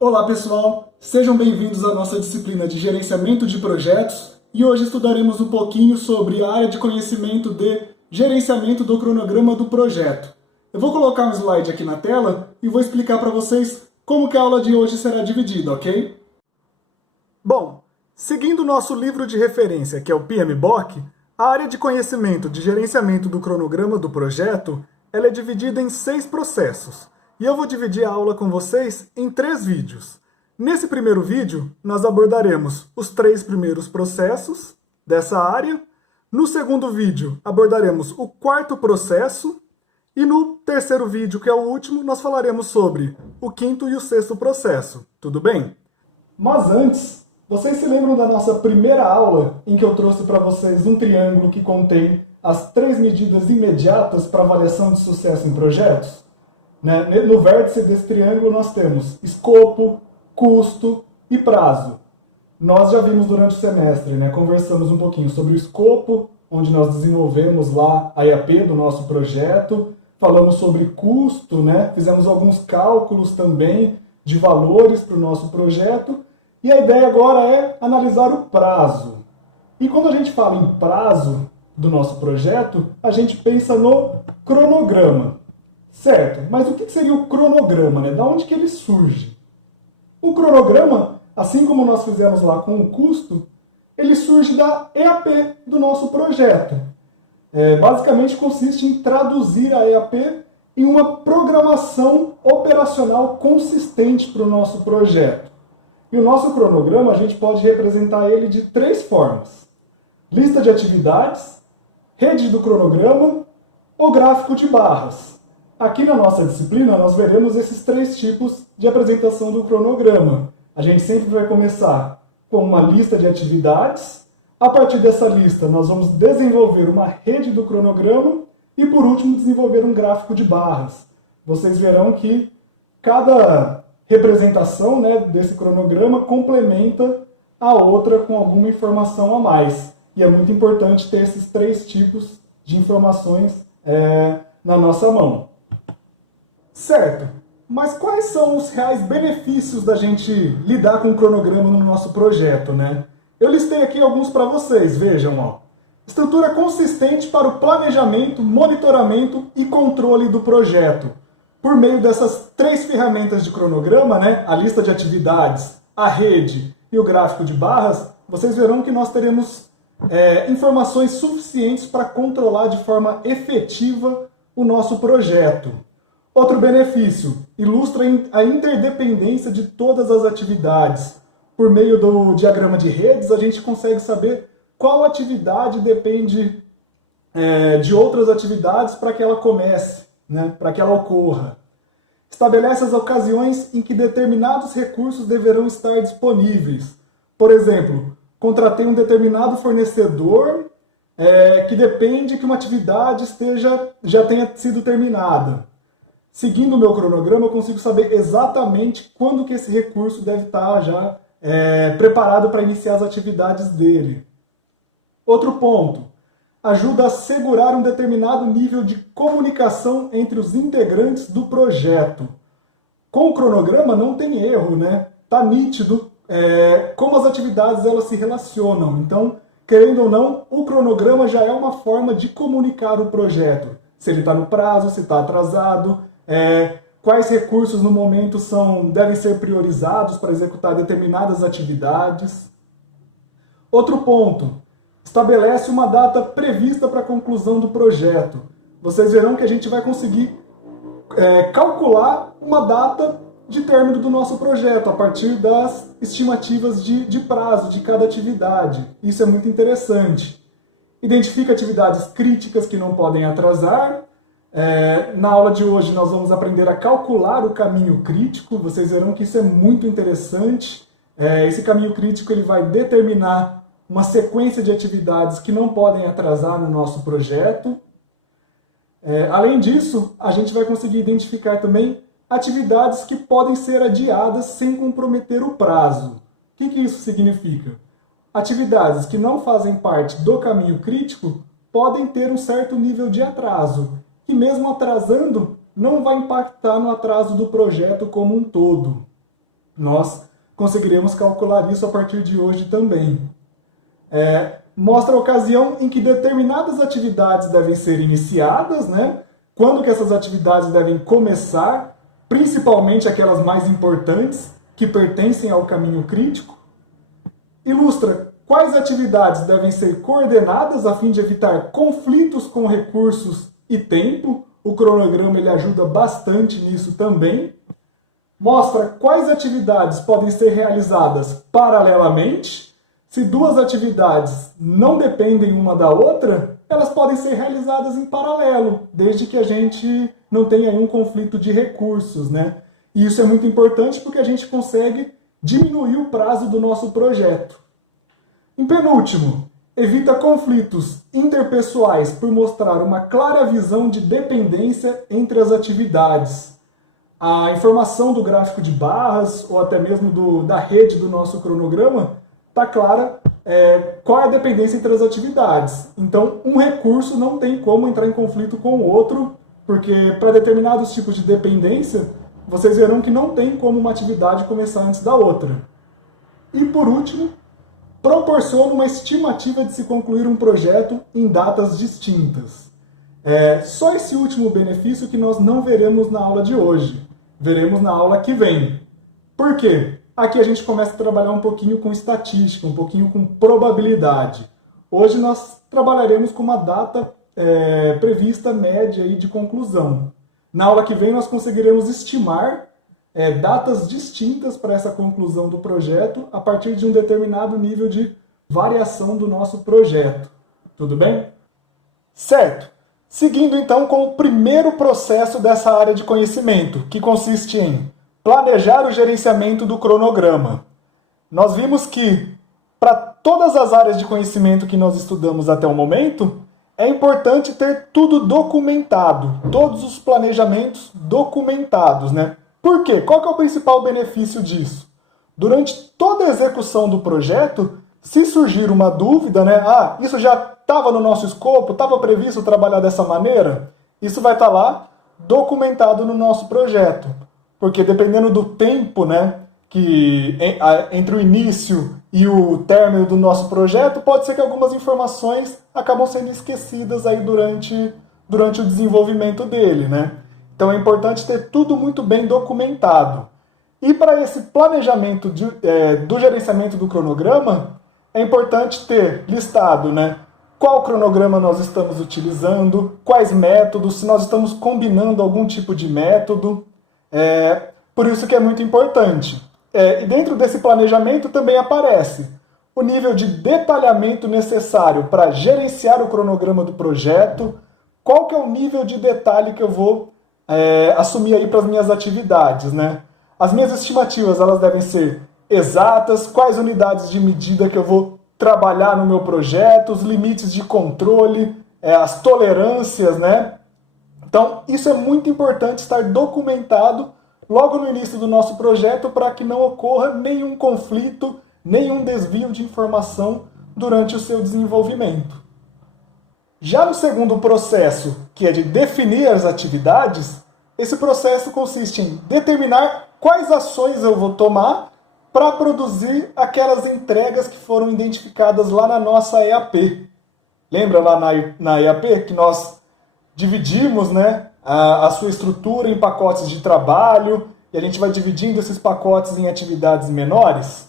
Olá pessoal, sejam bem-vindos à nossa disciplina de Gerenciamento de Projetos e hoje estudaremos um pouquinho sobre a área de conhecimento de Gerenciamento do Cronograma do Projeto. Eu vou colocar um slide aqui na tela e vou explicar para vocês como que a aula de hoje será dividida, ok? Bom, seguindo o nosso livro de referência, que é o PMBOK, a área de conhecimento de Gerenciamento do Cronograma do Projeto ela é dividida em 6 processos. E eu vou dividir a aula com vocês em 3 vídeos. Nesse primeiro vídeo, nós abordaremos os 3 primeiros processos dessa área. No segundo vídeo, abordaremos o 4º processo. E no terceiro vídeo, que é o último, nós falaremos sobre o 5º e o 6º processo. Tudo bem? Mas antes, vocês se lembram da nossa primeira aula em que eu trouxe para vocês um triângulo que contém as 3 medidas imediatas para avaliação de sucesso em projetos? No vértice desse triângulo nós temos escopo, custo e prazo. Nós já vimos durante o semestre, conversamos um pouquinho sobre o escopo, onde nós desenvolvemos lá a IAP do nosso projeto, falamos sobre custo, fizemos alguns cálculos também de valores para o nosso projeto, e a ideia agora é analisar o prazo. E quando a gente fala em prazo do nosso projeto, a gente pensa no cronograma. Certo, mas o que seria o cronograma? Da onde que ele surge? O cronograma, assim como nós fizemos lá com o custo, ele surge da EAP do nosso projeto. Basicamente consiste em traduzir a EAP em uma programação operacional consistente para o nosso projeto. E o nosso cronograma a gente pode representar ele de 3 formas. Lista de atividades, rede do cronograma ou gráfico de barras. Aqui na nossa disciplina, nós veremos esses 3 tipos de apresentação do cronograma. A gente sempre vai começar com uma lista de atividades. A partir dessa lista, nós vamos desenvolver uma rede do cronograma e, por último, desenvolver um gráfico de barras. Vocês verão que cada representação desse cronograma complementa a outra com alguma informação a mais. E é muito importante ter esses 3 tipos de informações na nossa mão. Certo, mas quais são os reais benefícios da gente lidar com o cronograma no nosso projeto, Eu listei aqui alguns para vocês, vejam, ó. Estrutura consistente para o planejamento, monitoramento e controle do projeto. Por meio dessas 3 ferramentas de cronograma, a lista de atividades, a rede e o gráfico de barras, vocês verão que nós teremos informações suficientes para controlar de forma efetiva o nosso projeto. Outro benefício, ilustra a interdependência de todas as atividades. Por meio do diagrama de redes, a gente consegue saber qual atividade depende de outras atividades para que ela comece, para que ela ocorra. Estabelece as ocasiões em que determinados recursos deverão estar disponíveis. Por exemplo, contratei um determinado fornecedor que depende que uma atividade já tenha sido terminada. Seguindo o meu cronograma, eu consigo saber exatamente quando que esse recurso deve estar já preparado para iniciar as atividades dele. Outro ponto, ajuda a assegurar um determinado nível de comunicação entre os integrantes do projeto. Com o cronograma não tem erro, Tá nítido como as atividades elas se relacionam. Então, querendo ou não, o cronograma já é uma forma de comunicar o projeto. Se ele está no prazo, se está atrasado, quais recursos no momento devem ser priorizados para executar determinadas atividades. Outro ponto, estabelece uma data prevista para a conclusão do projeto. Vocês verão que a gente vai conseguir calcular uma data de término do nosso projeto a partir das estimativas de prazo de cada atividade. Isso é muito interessante. Identifica atividades críticas que não podem atrasar. Na aula de hoje nós vamos aprender a calcular o caminho crítico. Vocês verão que isso é muito interessante. Esse caminho crítico ele vai determinar uma sequência de atividades que não podem atrasar no nosso projeto. Além disso, a gente vai conseguir identificar também atividades que podem ser adiadas sem comprometer o prazo. O que isso significa? Atividades que não fazem parte do caminho crítico podem ter um certo nível de atraso. E mesmo atrasando, não vai impactar no atraso do projeto como um todo. nós conseguiremos calcular isso a partir de hoje também. Mostra a ocasião em que determinadas atividades devem ser iniciadas, né? Quando que essas atividades devem começar, principalmente aquelas mais importantes, que pertencem ao caminho crítico. Ilustra quais atividades devem ser coordenadas a fim de evitar conflitos com recursos e tempo. O cronograma ele ajuda bastante nisso também. Mostra quais atividades podem ser realizadas paralelamente. Se duas atividades não dependem uma da outra, elas podem ser realizadas em paralelo, desde que a gente não tenha um conflito de recursos, né? E isso é muito importante porque a gente consegue diminuir o prazo do nosso projeto. Em penúltimo, evita conflitos interpessoais por mostrar uma clara visão de dependência entre as atividades. A informação do gráfico de barras, ou até mesmo da rede do nosso cronograma, está clara qual é a dependência entre as atividades. Então, um recurso não tem como entrar em conflito com o outro, porque para determinados tipos de dependência, vocês verão que não tem como uma atividade começar antes da outra. E por último, proporciona uma estimativa de se concluir um projeto em datas distintas. Só esse último benefício que nós não veremos na aula de hoje. Veremos na aula que vem. Por quê? Aqui a gente começa a trabalhar um pouquinho com estatística, um pouquinho com probabilidade. Hoje nós trabalharemos com uma data prevista média aí de conclusão. Na aula que vem nós conseguiremos estimar datas distintas para essa conclusão do projeto a partir de um determinado nível de variação do nosso projeto. Tudo bem? Certo. Seguindo então com o primeiro processo dessa área de conhecimento, que consiste em planejar o gerenciamento do cronograma. Nós vimos que, para todas as áreas de conhecimento que nós estudamos até o momento, é importante ter tudo documentado, todos os planejamentos documentados, né? Por quê? Qual que é o principal benefício disso? Durante toda a execução do projeto, se surgir uma dúvida, né? Isso já estava no nosso escopo, estava previsto trabalhar dessa maneira? Isso vai estar lá documentado no nosso projeto. Porque dependendo do tempo, né, que entre o início e o término do nosso projeto, pode ser que algumas informações acabam sendo esquecidas aí durante o desenvolvimento dele, né? Então é importante ter tudo muito bem documentado. E para esse planejamento do gerenciamento do cronograma, é importante ter listado, né, qual cronograma nós estamos utilizando, quais métodos, se nós estamos combinando algum tipo de método. Por isso que é muito importante. E dentro desse planejamento também aparece o nível de detalhamento necessário para gerenciar o cronograma do projeto, qual que é o nível de detalhe que eu vou assumir aí para as minhas atividades, né? As minhas estimativas elas devem ser exatas, quais unidades de medida que eu vou trabalhar no meu projeto, os limites de controle, as tolerâncias, né? Então, isso é muito importante estar documentado logo no início do nosso projeto para que não ocorra nenhum conflito, nenhum desvio de informação durante o seu desenvolvimento. Já no segundo processo, que é de definir as atividades, esse processo consiste em determinar quais ações eu vou tomar para produzir aquelas entregas que foram identificadas lá na nossa EAP. Lembra lá na EAP que nós dividimos, né, a sua estrutura em pacotes de trabalho e a gente vai dividindo esses pacotes em atividades menores?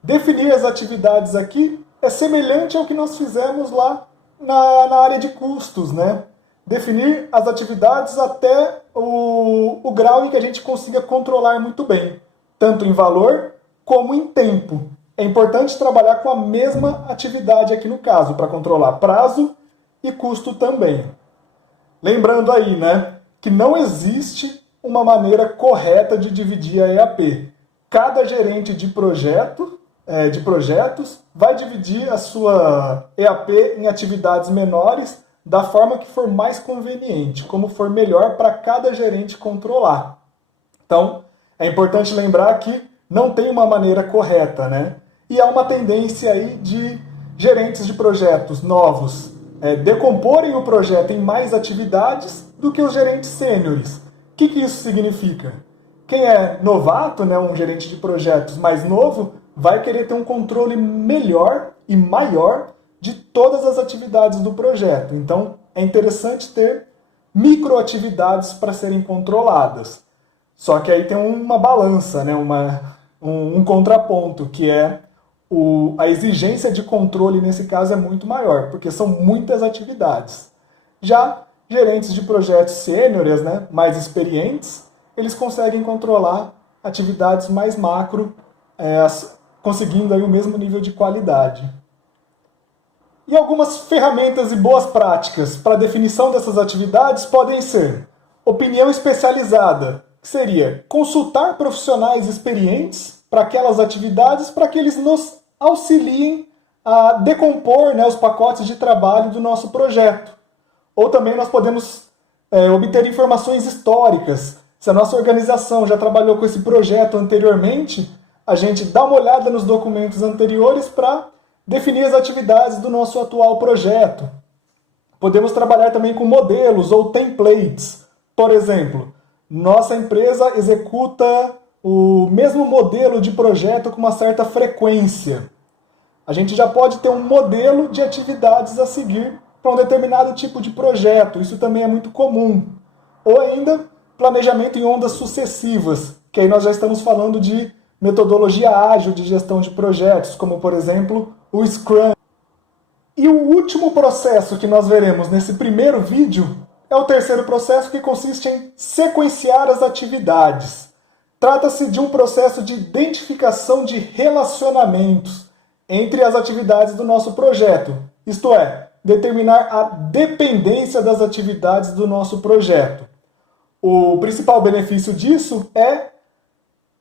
Definir as atividades aqui é semelhante ao que nós fizemos lá na área de custos, né? Definir as atividades até o grau em que a gente consiga controlar muito bem, tanto em valor como em tempo. É importante trabalhar com a mesma atividade aqui no caso, para controlar prazo e custo também. Lembrando aí, né, que não existe uma maneira correta de dividir a EAP. Cada gerente de projetos vai dividir a sua EAP em atividades menores da forma que for mais conveniente, como for melhor para cada gerente controlar. Então, é importante lembrar que não tem uma maneira correta, né? E há uma tendência aí de gerentes de projetos novos decomporem o projeto em mais atividades do que os gerentes sêniores. O que isso significa? Quem é novato, né, um gerente de projetos mais novo, vai querer ter um controle melhor e maior de todas as atividades do projeto. Então, é interessante ter microatividades para serem controladas. Só que aí tem uma balança, né, um contraponto, que é a exigência de controle nesse caso é muito maior, porque são muitas atividades. Já gerentes de projetos sêniores, né, mais experientes, eles conseguem controlar atividades mais macro, conseguindo aí o mesmo nível de qualidade. E algumas ferramentas e boas práticas para a definição dessas atividades podem ser opinião especializada, que seria consultar profissionais experientes para aquelas atividades, para que eles nos auxiliem a decompor, né, os pacotes de trabalho do nosso projeto. Ou também nós podemos obter informações históricas. Se a nossa organização já trabalhou com esse projeto anteriormente, a gente dá uma olhada nos documentos anteriores para definir as atividades do nosso atual projeto. Podemos trabalhar também com modelos ou templates. Por exemplo, nossa empresa executa o mesmo modelo de projeto com uma certa frequência. A gente já pode ter um modelo de atividades a seguir para um determinado tipo de projeto. Isso também é muito comum. Ou ainda, planejamento em ondas sucessivas, que aí nós já estamos falando de metodologia ágil de gestão de projetos, como, por exemplo, o Scrum. E o último processo que nós veremos nesse primeiro vídeo é o terceiro processo, que consiste em sequenciar as atividades. Trata-se de um processo de identificação de relacionamentos entre as atividades do nosso projeto, isto é, determinar a dependência das atividades do nosso projeto. O principal benefício disso é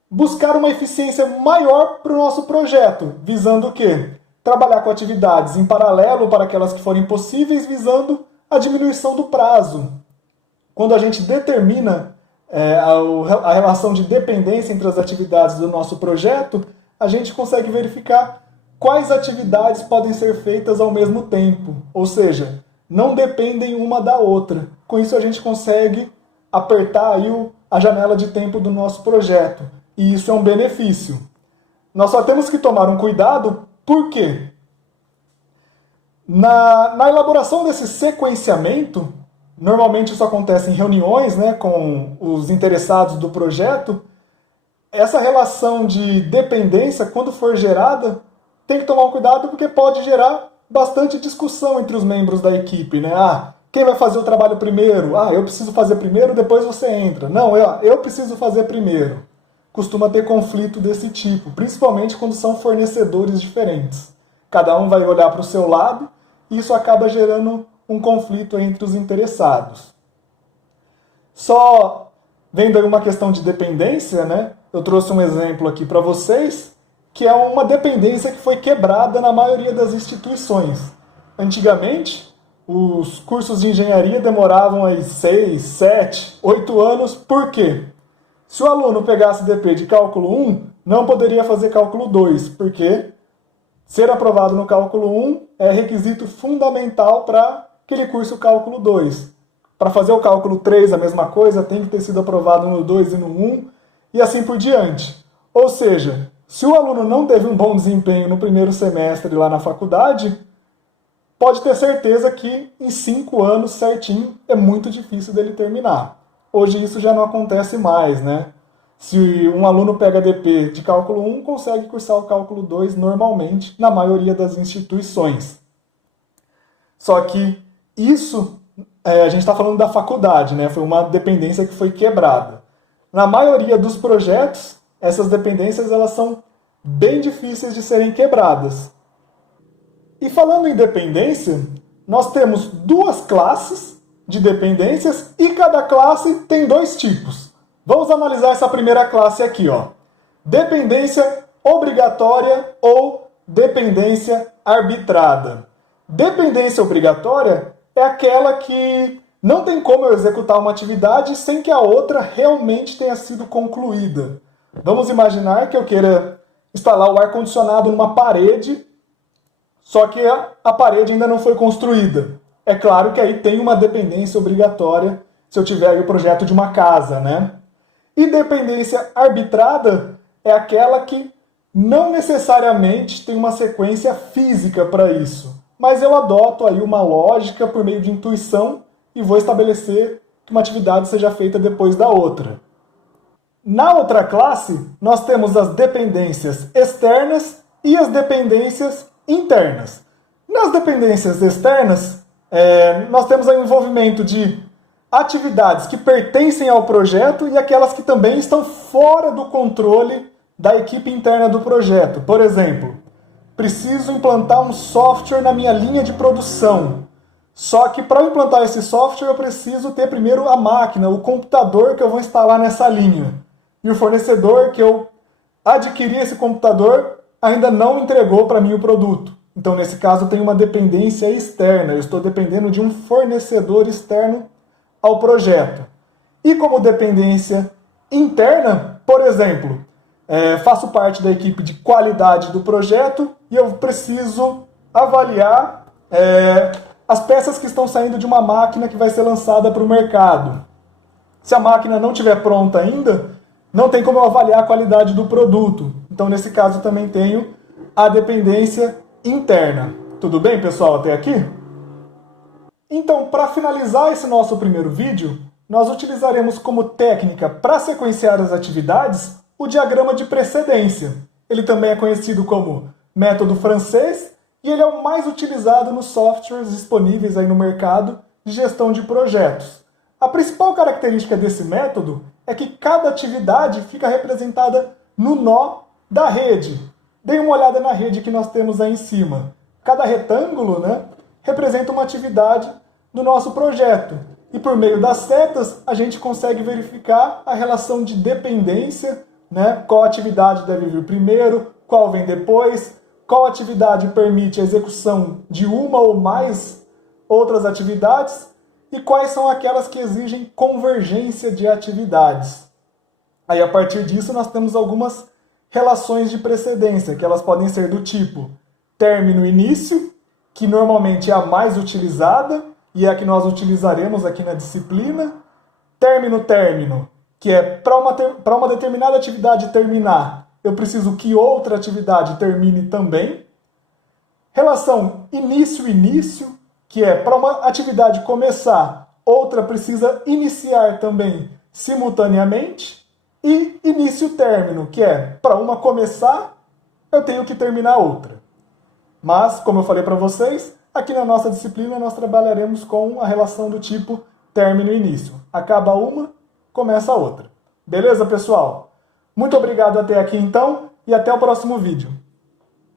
buscar uma eficiência maior para o nosso projeto, visando o quê? Trabalhar com atividades em paralelo para aquelas que forem possíveis, visando a diminuição do prazo. Quando a gente determina a relação de dependência entre as atividades do nosso projeto, a gente consegue verificar quais atividades podem ser feitas ao mesmo tempo, ou seja, não dependem uma da outra. Com isso a gente consegue apertar aí a janela de tempo do nosso projeto, e isso é um benefício. Nós só temos que tomar um cuidado, por quê? Na elaboração desse sequenciamento, normalmente isso acontece em reuniões, né, com os interessados do projeto, essa relação de dependência, quando for gerada, tem que tomar um cuidado porque pode gerar bastante discussão entre os membros da equipe, né? Quem vai fazer o trabalho primeiro? Eu preciso fazer primeiro, depois você entra. Não, eu preciso fazer primeiro. Costuma ter conflito desse tipo, principalmente quando são fornecedores diferentes. Cada um vai olhar para o seu lado e isso acaba gerando um conflito entre os interessados. Só vendo aí uma questão de dependência, né? Eu trouxe um exemplo aqui para vocês, que é uma dependência que foi quebrada na maioria das instituições. Antigamente, os cursos de engenharia demoravam aí 6, 7, 8 anos. Por quê? Se o aluno pegasse DP de cálculo 1, não poderia fazer cálculo 2, porque ser aprovado no cálculo 1 é requisito fundamental para aquele curso cálculo 2. Para fazer o cálculo 3, a mesma coisa, tem que ter sido aprovado no 2 e no 1, e assim por diante. Ou seja, se o aluno não teve um bom desempenho no primeiro semestre lá na faculdade, pode ter certeza que em 5 anos certinho é muito difícil dele terminar. Hoje isso já não acontece mais, né? Se um aluno pega DP de cálculo 1, consegue cursar o cálculo 2 normalmente, na maioria das instituições. Só que isso, a gente está falando da faculdade, né? Foi uma dependência que foi quebrada. Na maioria dos projetos, essas dependências elas são bem difíceis de serem quebradas. E falando em dependência, nós temos duas classes de dependências e cada classe tem 2 tipos. Vamos analisar essa primeira classe aqui, ó. Dependência obrigatória ou dependência arbitrada. Dependência obrigatória é aquela que não tem como eu executar uma atividade sem que a outra realmente tenha sido concluída. Vamos imaginar que eu queira instalar o ar-condicionado numa parede, só que a parede ainda não foi construída. É claro que aí tem uma dependência obrigatória se eu tiver aí o projeto de uma casa, né? E dependência arbitrada é aquela que não necessariamente tem uma sequência física para isso, mas eu adoto aí uma lógica por meio de intuição e vou estabelecer que uma atividade seja feita depois da outra. Na outra classe, nós temos as dependências externas e as dependências internas. Nas dependências externas, nós temos o envolvimento de atividades que pertencem ao projeto e aquelas que também estão fora do controle da equipe interna do projeto. Por exemplo, preciso implantar um software na minha linha de produção. Só que para implantar esse software eu preciso ter primeiro a máquina, o computador que eu vou instalar nessa linha. E o fornecedor que eu adquiri esse computador ainda não entregou para mim o produto. Então, nesse caso, eu tenho uma dependência externa. Eu estou dependendo de um fornecedor externo ao projeto. E como dependência interna, por exemplo, faço parte da equipe de qualidade do projeto e eu preciso avaliar as peças que estão saindo de uma máquina que vai ser lançada para o mercado. Se a máquina não estiver pronta ainda, não tem como eu avaliar a qualidade do produto. Então, nesse caso, também tenho a dependência interna. Tudo bem, pessoal, até aqui? Então, para finalizar esse nosso primeiro vídeo, nós utilizaremos como técnica para sequenciar as atividades o diagrama de precedência. Ele também é conhecido como método francês e ele é o mais utilizado nos softwares disponíveis aí no mercado de gestão de projetos. A principal característica desse método é que cada atividade fica representada no nó da rede. Dê uma olhada na rede que nós temos aí em cima. Cada retângulo, representa uma atividade do nosso projeto. E por meio das setas, a gente consegue verificar a relação de dependência, qual atividade deve vir primeiro, qual vem depois, qual atividade permite a execução de uma ou mais outras atividades e quais são aquelas que exigem convergência de atividades. Aí, a partir disso, nós temos algumas relações de precedência, que elas podem ser do tipo término-início, que normalmente é a mais utilizada e é a que nós utilizaremos aqui na disciplina. Término-término, que é para uma determinada atividade terminar, eu preciso que outra atividade termine também. Relação início-início, que é para uma atividade começar, outra precisa iniciar também simultaneamente. E início-término, que é para uma começar, eu tenho que terminar a outra. Mas, como eu falei para vocês, aqui na nossa disciplina nós trabalharemos com a relação do tipo término e início. Acaba uma, começa a outra. Beleza, pessoal? Muito obrigado até aqui então e até o próximo vídeo.